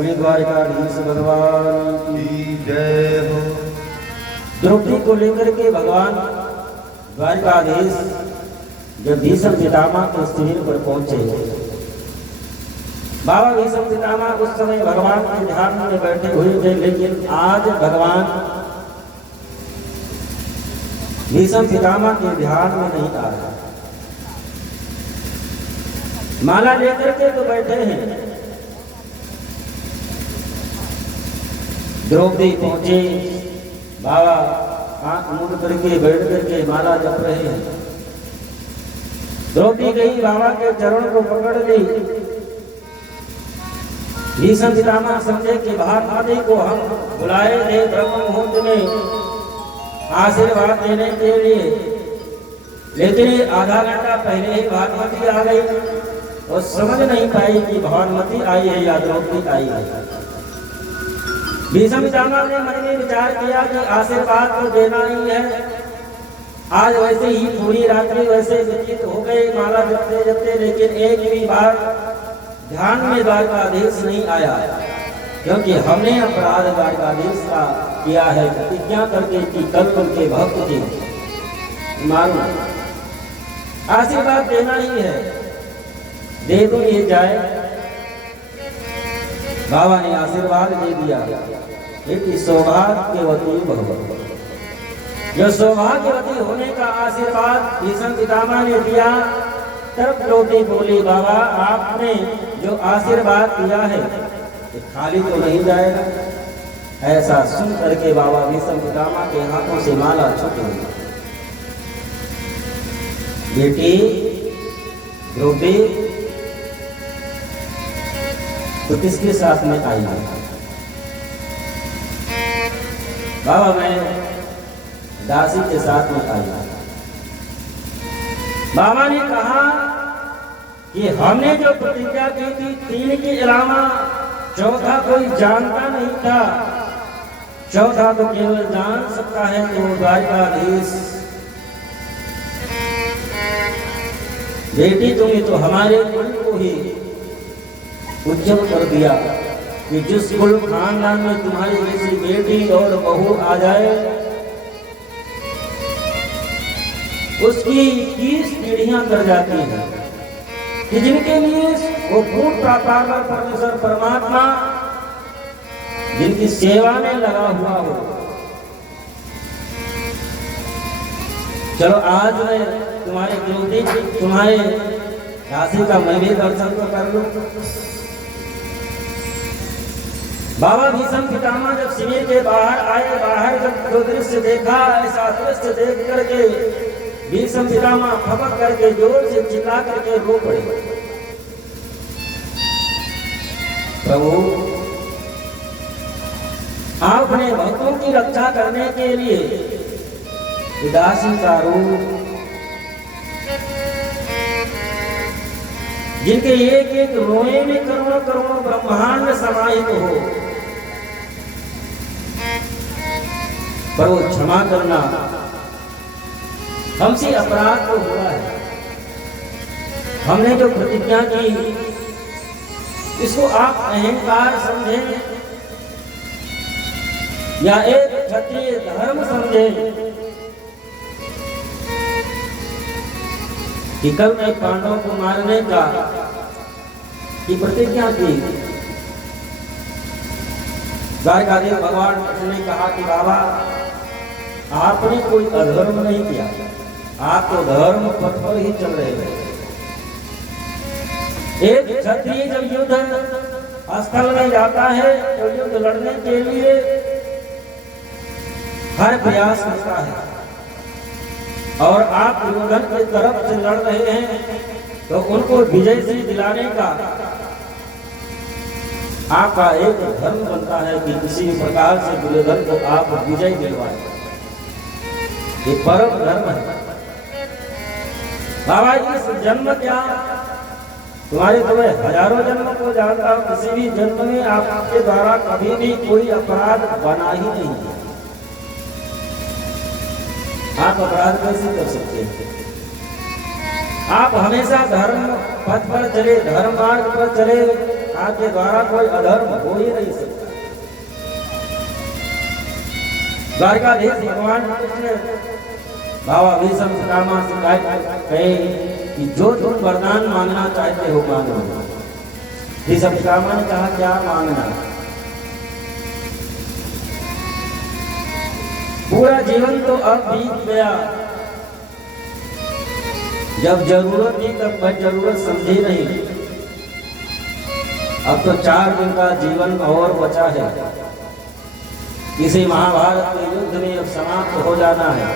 बोलिए द्वारकाधीश भगवान की जय हो। द्रौपदी को लेकर के भगवान द्वारकाधीश जब भीष्म पितामह के शिविर पर पहुंचे, बाबा भीष्म पितामह उस समय भगवान के ध्यान में बैठे हुए थे, लेकिन आज भगवान भीष्म पितामह के ध्यान में नहीं आ रहा। माला लेकर के तो बैठे हैं। द्रौपदी पहुंचे, बाबा आंख मूंद करके बैठ करके माला जप रहे हैं। द्रौपदी गई, बाबा के चरण को पकड़ ली। भीष्म पितामह समझे कि भारत को हम बुलाए थे ब्रह्म मुहूर्त में आशीर्वाद देने के लिए, लेकिन आधा घंटा पहले ही भानुमति आ गई और समझ नहीं पाई कि भानुमति आई है या द्रौपदी आई है। भीष्म पितामह ने मन में विचार किया कि आशीर्वाद तो देना ही है। आज वैसे ही पूरी रात्रि वैसे व्यतीत हो गई माला जपते जपते, लेकिन एक भी बार ध्यान में द्वारकाधीश नहीं आया, क्योंकि हमने अपराध द्वारकाधीश का किया है प्रतिज्ञा करके कि कल उनके भक्त की मानो आशीर्वाद देना ही है, दे दो ये जाए। बाबा ने आशीर्वाद दे दिया कि सौभाग्यवती भव। जो सौभाग्यवती होने का आशीर्वाद भीष्म पितामह ने दिया, तब द्रौपदी बोली, बाबा आपने जो आशीर्वाद दिया है ये खाली तो नहीं जाएगा। ऐसा सुन करके बाबा भीष्म पितामह के हाथों से माला छूट गई। बेटी द्रौपदी तो किसके साथ में आई है? बाबा मैं दासी के साथ में आई। बाबा ने कहा कि हमने जो प्रतिज्ञा की थी 3 के अलावा चौथा कोई जानता नहीं था। चौथा तो केवल जान सकता है तो द्वारकाधीश। बेटी तुमने तो हमारे कुल को ही उज्जवल कर दिया कि जिस कुल खानदान में तुम्हारी जैसी बेटी और बहू आ जाए उसकी 20 पीढ़ियां कर जाती हैं, कि जिनके लिए वो पूर्ण प्रापार परमेश्वर परमात्मा जिनकी सेवा में लगा हुआ हो। चलो आज मैं तुम्हारे द्रौपदी तुम्हारे राशि का मैं भी दर्शन तो कर लूं। बाबा भीष्म पितामह जब शिविर के बाहर आए, बाहर जब जो दृश्य देखा, ऐसा दृश्य देख करके भीष्म पितामह फपक करके जोर से चिल्ला करके रो पड़े। प्रभु आपने भक्तों की रक्षा करने के लिए दासी का रूप, जिनके एक एक रोए में करोड़ों करोड़ों ब्रह्मांड समाहित हो, पर वो क्षमा करना हमसे अपराध तो हुआ है। हमने जो प्रतिज्ञा की इसको आप अहंकार समझे या एक क्षत्रिय धर्म समझे कि कल मैं पांडवों को मारने का की प्रतिज्ञा की। द्वारकाधीश भगवान ने कहा कि बाबा आपने कोई अधर्म नहीं किया, आप तो धर्म पथ पर ही चल रहे थे। एक क्षत्रिय जब युद्ध स्थल में जाता है तो युद्ध लड़ने के लिए हर प्रयास करता है, और आप दुर्योधन की तरफ से लड़ रहे हैं तो उनको विजय से दिलाने का आपका एक धर्म बनता है कि किसी प्रकार से दुर्योधन को आप विजय दिलवाएं। ये परम धर्म है। बाबा इस जन्म क्या, तुम्हारे तो मैं हजारों जन्म को जानता हूं, किसी भी जन्म में आपके द्वारा कभी भी कोई अपराध बना ही नहीं है। आप अपराध कैसे कर सकते हैं? आप हमेशा धर्म पथ पर चले, धर्म मार्ग पर चले, आपके द्वारा कोई अधर्म हो ही नहीं सकता। द्वारकाधीश भगवान कृष्ण बाबा भीष्म पितामह से कहे कि जो तुम वरदान मांगना चाहते हो मांगो। भीष्म पितामह ने कहा क्या मांगना? पूरा जीवन तो अब बीत गया, जब जरूरत थी तब मैं जरूरत समझी नहीं। अब तो 4 दिन का जीवन और बचा है, इसी महाभारत के युद्ध में अब समाप्त हो जाना है।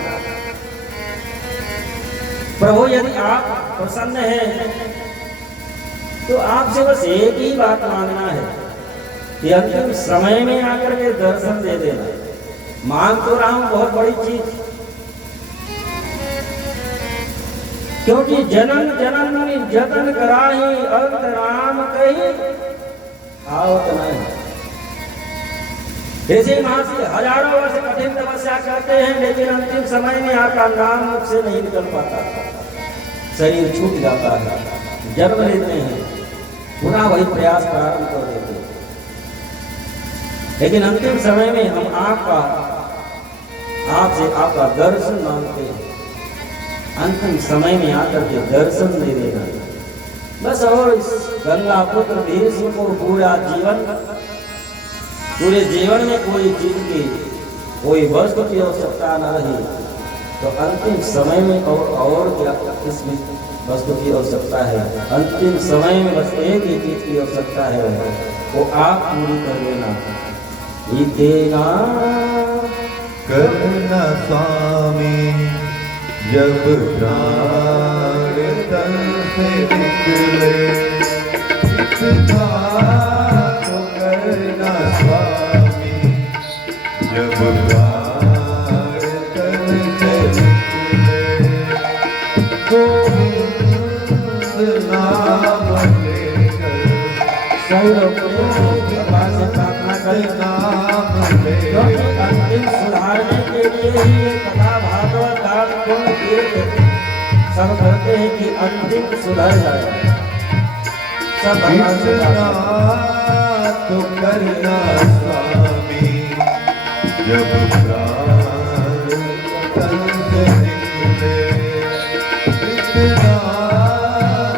प्रभु यदि आप प्रसन्न हैं तो आपसे बस एक ही बात मांगना है कि अंतिम समय में आकर के दर्शन दे देना। मांग तो रहा हूं बहुत बड़ी चीज, क्योंकि जनन जनन जतन कराही अंत राम कही आवत नहीं। ऐसे महर्षि हजारों वर्ष कठिन तपस्या करते हैं, लेकिन अंतिम समय में आपका नाम मुख से नहीं निकल पाता, शरीर छूट जाता है, जन्म लेते हैं, पुनः वही प्रयास प्रारंभ कर देते हैं। लेकिन अंतिम समय में हम आपसे आपका दर्शन मांगते हैं। अंतिम समय में आकर के दर्शन दे देना बस। और इस गंगा पुत्र भीष्म को पूरे जीवन में कोई चीज की, कोई वस्तु की आवश्यकता न रही तो अंतिम समय में और क्या इस वस्तु की आवश्यकता है? अंतिम समय में बस एक ही चीज की आवश्यकता है, वो आप पूरी कर लेना। देना करना स्वामी जब प्राण तन से निकले, इतना तो करना स्वामी जब प्राण तन से निकले। गोविंद नाम लेकर भगवान से प्रार्थना करें, नाम क्योंकि अंतिम सुधारने के लिए ही ये कथा भागवत दान गुण कीर्त सब करते हैं कि अंतिम सुधर जाए। सब भगवान से तो करना स्वामी जब प्राण तन से निकले, इतना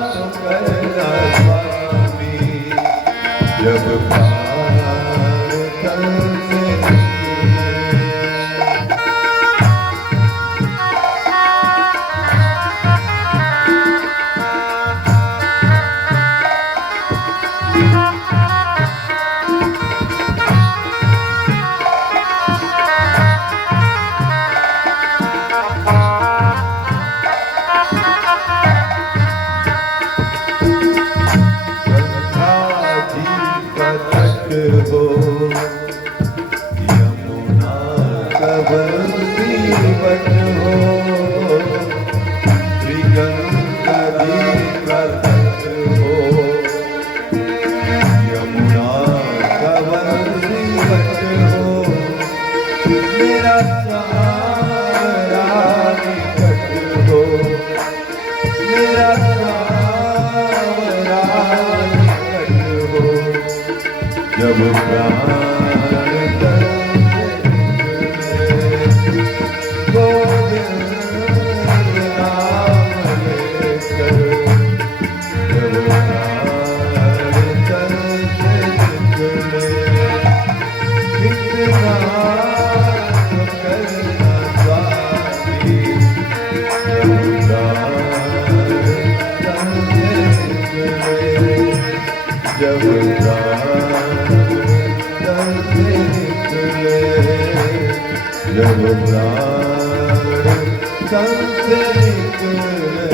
तो करना स्वामी जब प्राण तन से निकले। जब प्राण तन गोविंद नाम लेकर, जब प्राण तन से निकले, इतना तो करना स्वामी जब प्राण तन से निकले, जब जब प्राण तन से निकले।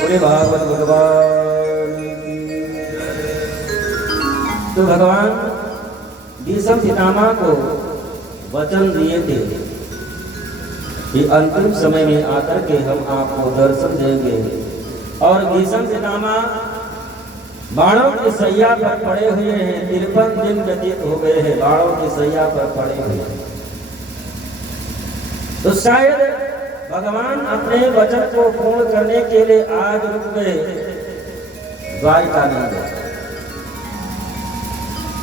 बोले भागवत भगवान की। तो भगवान भीष्म पितामह को वचन दिए थे कि अंतिम समय में आकर के हम आपको दर्शन देंगे। और भीष्म पितामह बाणों की सैया पर पड़े हुए हैं, 53 दिन व्यतीत हो गए हैं बाणों की सैया पर पड़े हुए हैं। तो शायद भगवान अपने वचन को पूर्ण करने के लिए आज रुक गए। द्वारिका नहीं गए।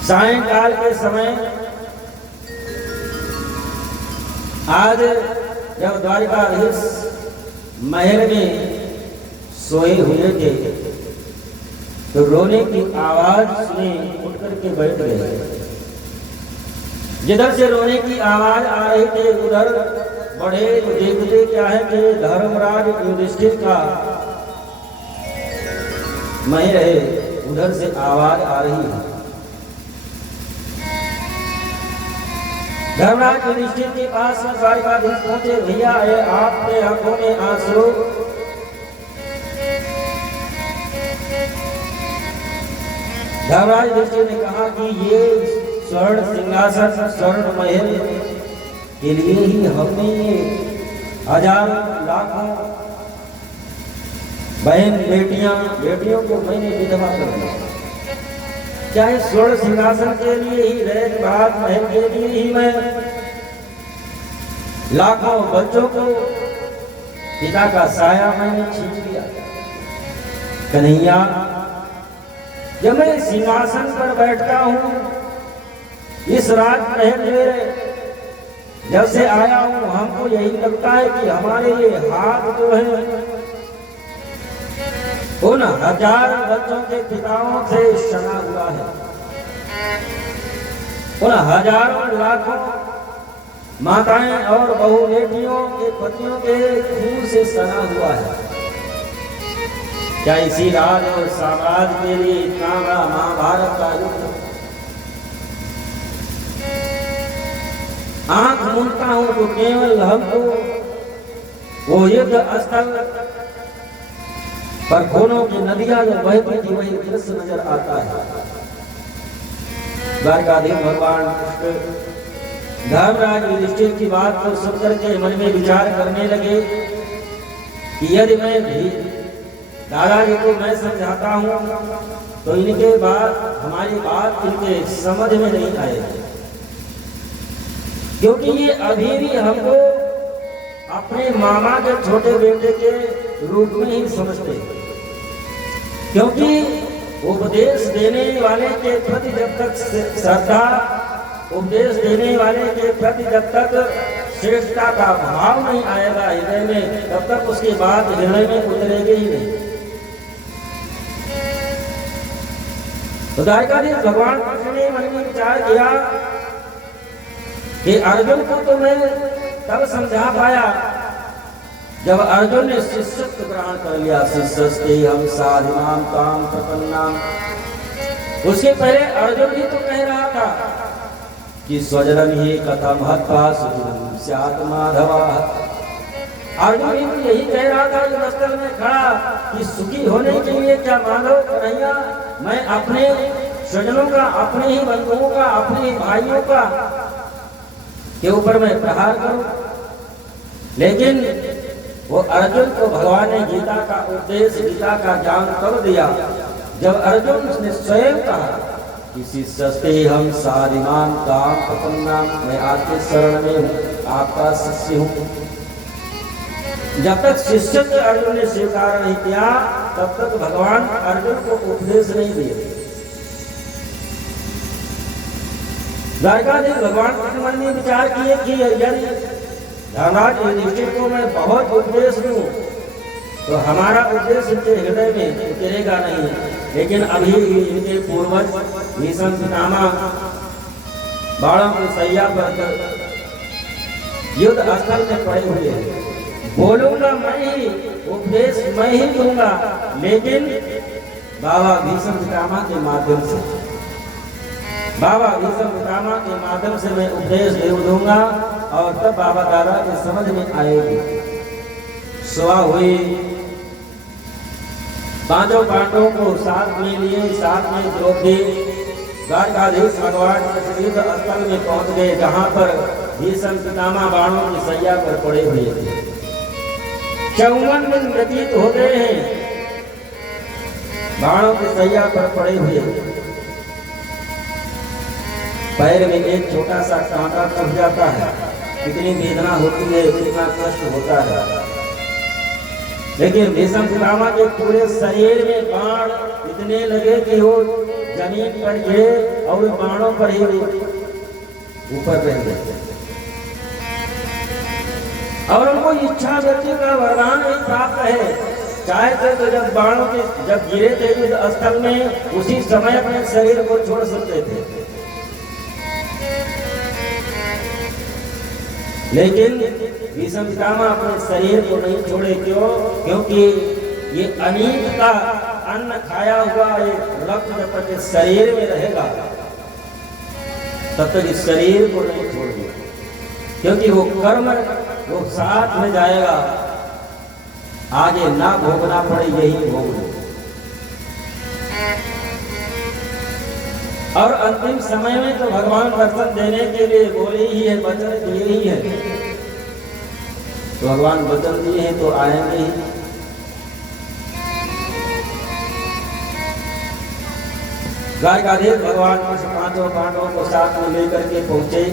सायंकाल के समय आज जब द्वारिकाधीश महल में सोए हुए थे तो रोने की आवाज सुने, उठ करके बैठ गए। जिधर से रोने की आवाज आ रही थी उधर बढ़े तो देखते क्या है कि धर्मराज युधिष्ठिर का महल है, उधर से आवाज आ रही है। धर्मराज युधिष्ठिर के पास द्वारिकाधीश पहुंचे, भैया आपके आंखों में आंसू। धर्मराज युधिष्ठिर ने कहा कि ये स्वर्ण सिंहासन स्वर्ण महल के लिए ही हमने ये हजारों लाखों बहन बेटियों को मैंने विधवा कर दिया। चाहे स्वर्ण सिंहासन के लिए ही रैत बात महल के लिए ही मैं लाखों बच्चों को पिता का साया मैंने छीन लिया। कन्हैया, जब मैं सिंहासन पर बैठता हूं, इस रात महल में जब से आया हूं, हमको यही लगता है कि हमारे ये हाथ जो है उन हजार बच्चों के पिताओं से सना हुआ है, उन हजारों लाखों माताएं और बहु बेटियों के पतियों के खून से सना हुआ है। क्या इसी राज और साम्राज्य के लिए इतना बड़ा महाभारत का युद्ध? आंख मूंदता हूं तो केवल हमको वो युद्ध स्थल पर खूनों की नदियां जो बहती थी वही दृश्य नजर आता है। द्वारकाधीश भगवान कृष्ण धर्मराज युधिष्ठिर की बात को सुनकर के मन में विचार करने लगे कि यदि मैं भी दादाजी को मैं समझाता हूं तो इनके बाद हमारी बात इनके समझ में नहीं आएगी, क्योंकि ये अभी भी हमको अपने मामा के छोटे बेटे के रूप में ही समझते हैं। क्योंकि उपदेश देने वाले के प्रति जब तक श्रद्धा, उपदेश देने वाले के प्रति जब तक श्रेष्ठता का भाव नहीं आएगा हृदय में, तब तक उसके बाद हृदय में उतरेगी ही नहीं। तो द्वारिकाधीश भगवान कृष्ण ने मन में विचार किया कि अर्जुन को तो मैं तब समझा पाया जब अर्जुन ने शिष्यत्व ग्रहण कर लिया। शिष्यस्ते हम साधिमाम काम प्रपन्नाम। उसके पहले अर्जुन भी तो कह रहा था कि स्वजनम ही कथम हत्वा सुखम स्यात् माधवा। अर्जुन भी तो यही कह रहा था युद्धस्थल में खड़ा कि सुखी होने के लिए क्या माधव कन्हैया मैं अपने स्वजनों का, अपने ही बंधुओं का, अपने भाइयों का के ऊपर मैं प्रहार करूं। लेकिन वो अर्जुन को भगवान ने गीता का उपदेश, गीता का ज्ञान कर दिया जब अर्जुन ने स्वयं कहा कि शिष्यस्ते हम साधिमान काम प्रपन्नाम। मैं आपके शरण में हूं, आपका शिष्य हूं। जब तक शिष्यत्व अर्जुन ने स्वीकार नहीं किया तब तक भगवान अर्जुन को उपदेश नहीं दिए। द्वारकाधीश भगवान कृष्ण मन में विचार किए कि यदि धर्मराज युधिष्ठिर को मैं बहुत उपदेश दूं तो हमारा उपदेश इनके हृदय में उतरेगा नहीं। लेकिन अभी इनके पूर्वज भीष्म पितामह बाणों की सैया पर युद्ध स्थल में पड़े हुए हैं। बोलूंगा मैं ही, उपदेश मैं ही दूंगा, लेकिन बाबा भीष्म पितामह के माध्यम से, बाबा भीष्म पितामह के माध्यम से मैं उपदेश दे दूंगा और तब बाबा दादा के समझ में आएगी। सुबह हुई, पांचों पांडवों को साथ में लिए, साथ में द्रौपदी द्वारकाधीश भगवान युद्ध स्थल में पहुंच गए जहां पर भीष्म पितामह बाणों की सैया पर पड़े हुए थे। 54 दिन व्यतीत हो गए हैं बाणों की सैया पर पड़े हुए। पैर में एक छोटा सा कांटा चुभ जाता है, कितनी वेदना होती है, कितना कष्ट होता है। लेकिन भीष्म पितामह के पूरे शरीर में बाण इतने लगे कि वो जमीन पर गिरे और बाणों पर ही ऊपर रह गए। और उनको इच्छा व्यक्ति का वरदान भी प्राप्त है, चाहे तो जब बाणों के जब गिरे थे युद्ध स्थल में उसी समय अपने शरीर को छोड़ सकते थे, लेकिन भीष्म पितामह अपने शरीर को नहीं छोड़े। क्यों? क्योंकि ये अनीत का अन्न खाया हुआ एक रक्त जब तक इस शरीर में रहेगा तब तक इस शरीर को नहीं छोड़ दिया, क्योंकि वो कर्म वो साथ में जाएगा, आगे ना भोगना पड़े यही भोग लो। और अंतिम समय में तो भगवान दर्शन देने के लिए बोले ही है, वचन दिए ही है, तो भगवान वचन दिए हैं तो आएंगे ही। द्वारकाधीश भगवान पांचों पांडवों को साथ में लेकर के पहुंचे।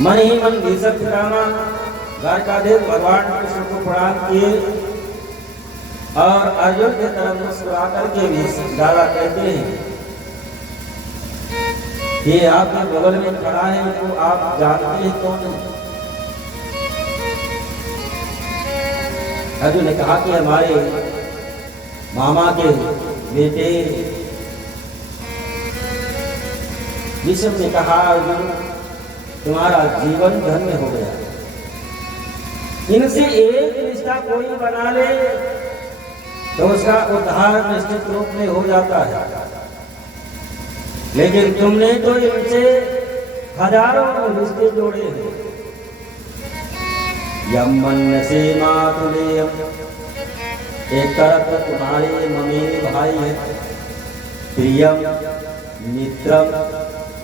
मन ही मन भीष्म पितामह द्वारकाधीश भगवान कृष्ण को प्रणाम किए और अर्जुन की तरफ मुस्कुरा करके भी दादा कहते हैं कि आपके बगल में खड़ा है तो आप जानते हैं कौन है? अर्जुन ने कहा कि हमारे मामा के बेटे। भीष्म ने कहा अर्जुन तुम्हारा जीवन धन्य हो गया, इनसे एक रिश्ता कोई बना ले तो उसका उद्धार निश्चित रूप में हो जाता है, लेकिन तुमने तो इनसे हजारों रिश्ते जोड़े हैं। यम मन से मातुलेयम, एक तरफ तुम्हारे ममेरे भाई है, प्रियम मित्रम,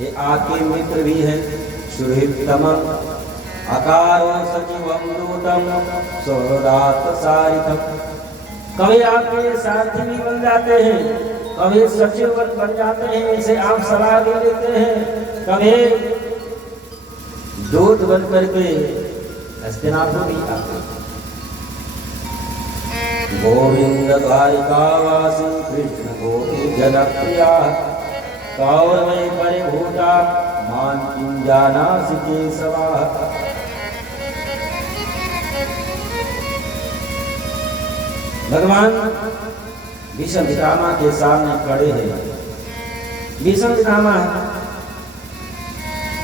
ये आपके मित्र भी है, सुहृतमम अकारो सचिवम दूतम सौदात सारिथम, कभी आपके साथी भी बन जाते हैं, कभी सचिव बन जाते हैं, इसे आप सलाह दे देते हैं, कभी दूत बन करके हस्तिनापुर भी आते। गोविंद द्वारिकावासी कृष्ण गोपी जनप्रिया, कौरवै परिभूता मान किं जानासि केशवा। भगवान भीष्म पितामह के सामने खड़े हैं। भीष्म पितामह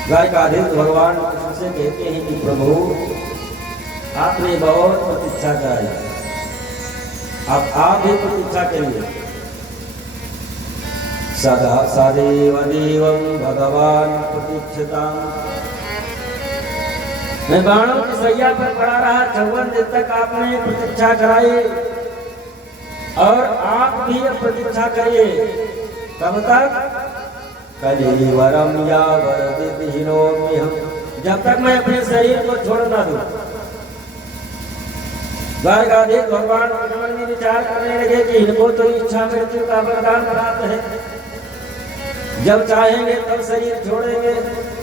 द्वारकाधीश भगवान कृष्ण से कहते हैं कि प्रभु आपने बहुत प्रतीक्षा कराई, अब आप भी प्रतीक्षा करिए। सदा सदैव देवं भगवान प्रतीक्षता, मैं बाणों की सैया पर खड़ा रहा, 54 दिन तक आपने प्रतीक्षा कराई और आप भी प्रतीक्षा करिए। कब तक? कलिवरम या वरदिहिनो में, जब तक मैं अपने शरीर को छोड़ ना दूं। द्वारकाधीश भगवान मन में विचार करने लगे कि इनको तो इच्छा मृत्यु का वरदान प्राप्त है, जब चाहेंगे तब शरीर छोड़ेंगे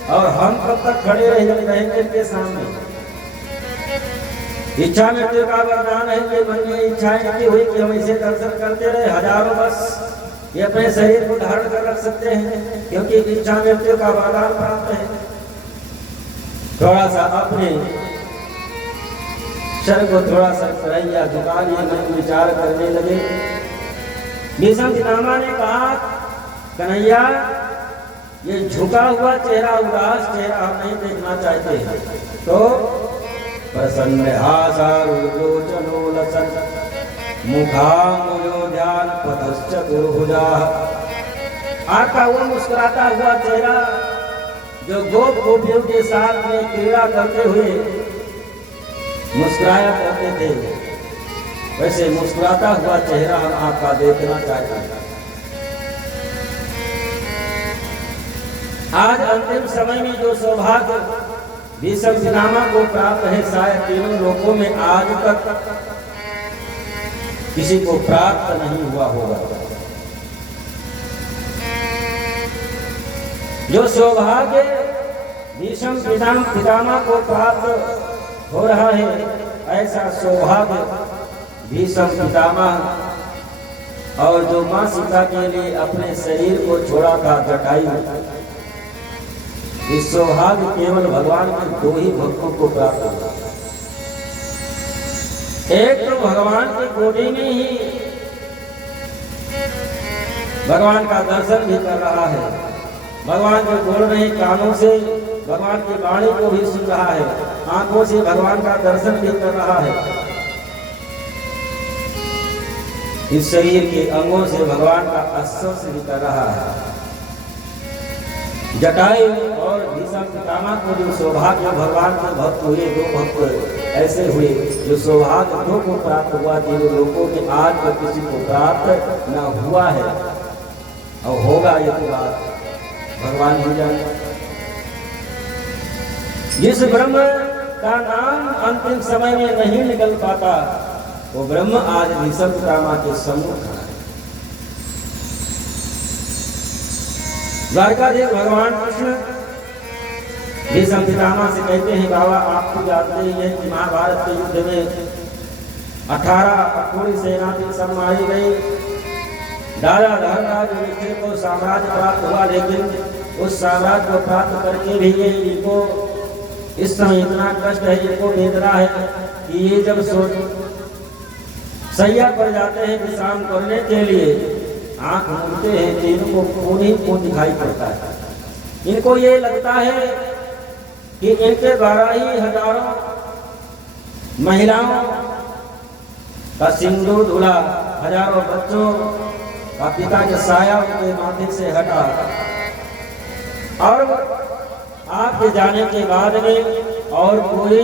और हम कब तक खड़े रहेंगे इनके सामने। इच्छा मृत्यु का वरदान है, ये मन में इच्छाएं की हुई कि हम इसे दर्शन करते रहे हजारों वर्ष, ये अपने शरीर को धारण कर रख सकते हैं, क्योंकि इच्छा मृत्यु का वरदान प्राप्त है। थोड़ा सा अपने शरीर को थोड़ा सा करैया झुका लिए मन विचार करने लगे। भीष्म पितामह ने कहा कन्हैया ये झुका हुआ चेहरा, उदास चेहरा हम नहीं देखना चाहते हैं, तो प्रसन्न हासारुलोचनो लसन मुखाम्बुजोजान पदश्चतुर्भुजा, आपका वो मुस्कुराता हुआ चेहरा जो गोप गोपियों के साथ में क्रीड़ा करते हुए मुस्कुराया करते थे, वैसे मुस्कुराता हुआ चेहरा हम आपका देखना चाहते हैं। आज अंतिम समय में जो सौभाग्य भीष्म पितामह को प्राप्त है, शायद तीनों लोकों में आज तक किसी को प्राप्त नहीं हुआ होगा। जो सौभाग्य भीष्म पितामह को प्राप्त हो रहा है, ऐसा सौभाग्य भीष्म पितामह और जो मां सीता के लिए अपने शरीर को छोड़ा था जटायु, इस सौभाग्य केवल भगवान के दो ही भक्तों को प्राप्त हुआ। एक तो भगवान की गोदी में ही भगवान का दर्शन भी कर रहा है, भगवान के बोल रहे कानों से भगवान की वाणी को भी सुन रहा है, आंखों से भगवान का दर्शन भी कर रहा है, इस शरीर के अंगों से भगवान का स्पर्श भी कर रहा है। जटायु और भीष्म पितामह को जो सौभाग्य भगवान के भक्त हुए, दो भक्त ऐसे हुए जो सौभाग्य दो को प्राप्त हुआ, तीनों लोगों के आज तक किसी को प्राप्त न हुआ है और होगा, ये तो बात भगवान ही जाने। जिस ब्रह्म का नाम अंतिम समय में नहीं निकल पाता, वो ब्रह्म आज भीष्म पितामह के सम्मुख खड़ा है। द्वारकाधीश भगवान कृष्ण भीष्म पितामह से कहते हैं, बाबा आप तो जानते ही हैं कि महाभारत के युद्ध में 18 अखोरी सेना की सब मारी गई। दादा धर्मराज युधिष्ठिर को साम्राज्य प्राप्त हुआ, लेकिन उस साम्राज्य को प्राप्त करके भी ये इनको इस समय इतना कष्ट है, इनको वेदना है कि ये जब सैया पर जाते हैं विश्राम करने के लिए, आंख मूंदते हैं तो इनको खून ही खून दिखाई पड़ता है। इनको ये लगता है कि इनके द्वारा ही हजारों महिलाओं का सिंदूर धुला, हजारों बच्चों का पिता के साया उनके माथे से हटा, और आपके जाने के बाद में और कोई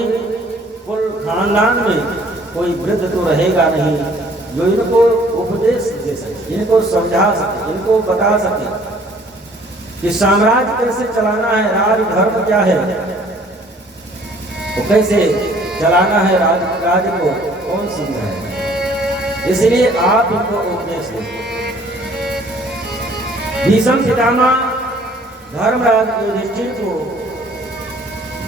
कुल खानदान में कोई वृद्ध तो रहेगा नहीं जो इनको उपदेश दे सके, इनको समझा सके, इनको बता सके कि साम्राज्य कैसे चलाना है, राज धर्म क्या है, तो कैसे चलाना है राज को कौन समझाए। इसलिए आप इनको उपदेश दें। भीष्म पितामह धर्मराज युधिष्ठिर को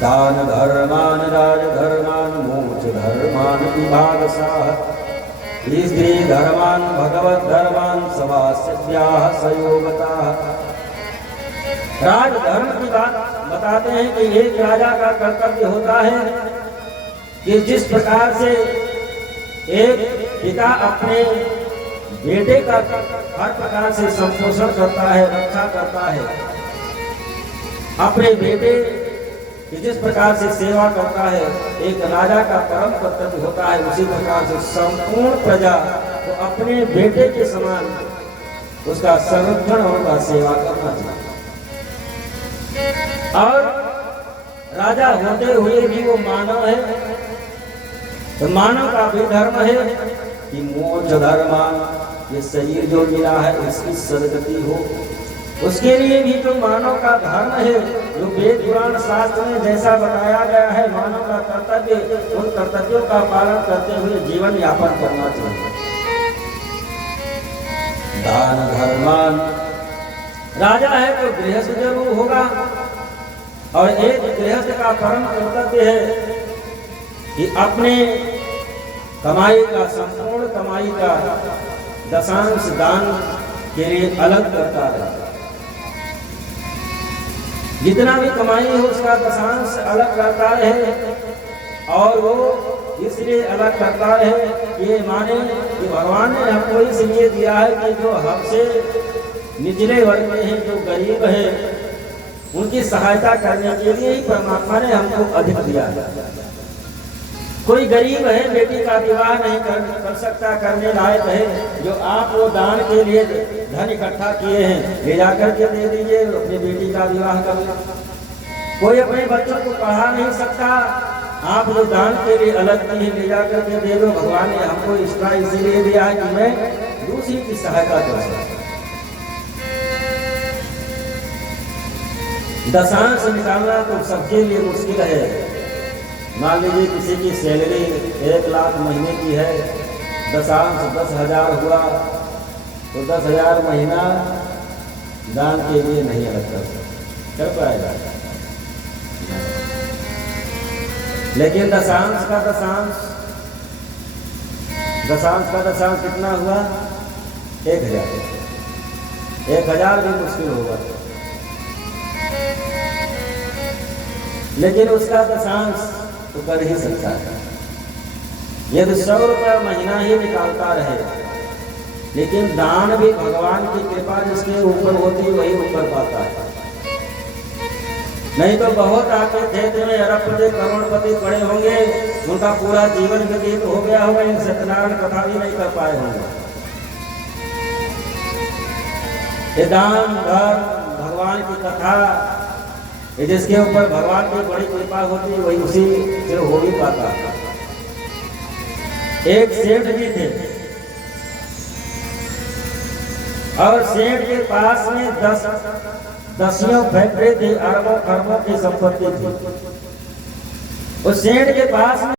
दान धर्मान राज धर्मान मोक्ष धर्मान विभागसाः स्त्री धर्मान भगवत धर्मान समास्याः संयोगताः। राज धर्म की बात बताते हैं कि एक राजा का कर्तव्य होता है कि जिस प्रकार से एक पिता अपने बेटे का हर प्रकार से संपोषण करता है, रक्षा करता है, अपने बेटे कि जिस प्रकार से सेवा करता है, एक राजा का परम कर्तव्य होता है, उसी प्रकार से संपूर्ण प्रजा को अपने बेटे के समान उसका संरक्षण और उसका सेवा करना चाहिए। और राजा होते हुए भी वो मानव है, तो मानव का भी धर्म है कि मोक्ष धर्मान, ये शरीर जो मिला है इसकी सदगति हो, उसके लिए भी जो मानव का धर्म है, जो वेद पुराण शास्त्र में जैसा बताया गया है, मानव का कर्तव्य, उन कर्तव्यों का पालन करते हुए जीवन यापन करना चाहिए। दान धर्मान, राजा है तो गृहस्थ जरूर होगा, और एक गृहस्थ का परम कर्तव्य है कि अपने कमाई का, संपूर्ण कमाई का दशांश दान के लिए अलग करता है। जितना भी कमाई हो उसका दशांश अलग करता है, और वो इसलिए अलग करता है ये माने कि भगवान ने हमको इसलिए दिया है कि जो हमसे निचले वर्ग में हैं, जो गरीब हैं, उनकी सहायता करने के लिए ही परमात्मा ने हमको अधिक दिया है। कोई गरीब है, बेटी का विवाह नहीं कर सकता, करने लायक है, जो आप वो दान के लिए धन इकट्ठा किए हैं, ले जाकर के दे दीजिए, अपनी बेटी का विवाह कर लो। कोई अपने बच्चों को पढ़ा नहीं सकता, आप जो दान के लिए अलग किए ले जाकर के दे दो। भगवान ने हमको इसका इसीलिए दिया है कि मैं दूसरी की सहायता कर सकूं। दशांश निकालना तो सबके लिए मुश्किल है। मान लीजिए किसी की सैलरी 1 लाख महीने की है, दशांश 10,000 हुआ, तो 10,000 महीना दान के लिए नहीं अलग कर पाएगा। लेकिन दशांश का दशांश दशांश का दशांश कितना हुआ? 1000। 1000 भी मुश्किल होगा, लेकिन उसका दशांश तो कर ही सकता है। यदि 100 रुपये महीना ही निकालता रहे, लेकिन दान भी भगवान की कृपा जिसके ऊपर होती वही ऊपर पाता है। नहीं तो बहुत आपके क्षेत्र में अरबपति करोड़पति पड़े होंगे, उनका पूरा जीवन व्यतीत हो गया होगा, इन सत्यनारायण कथा भी नहीं कर पाए होंगे। ये दान धर्म भगवान की कथा, ये जिसके ऊपर भगवान की बड़ी कृपा होती है वही उसी से हो ही पाता। एक सेठ जी थे और सेठ के पास में 10 फैक्ट्री थी, अरबों खरबों की संपत्ति थी। उस सेठ के पास में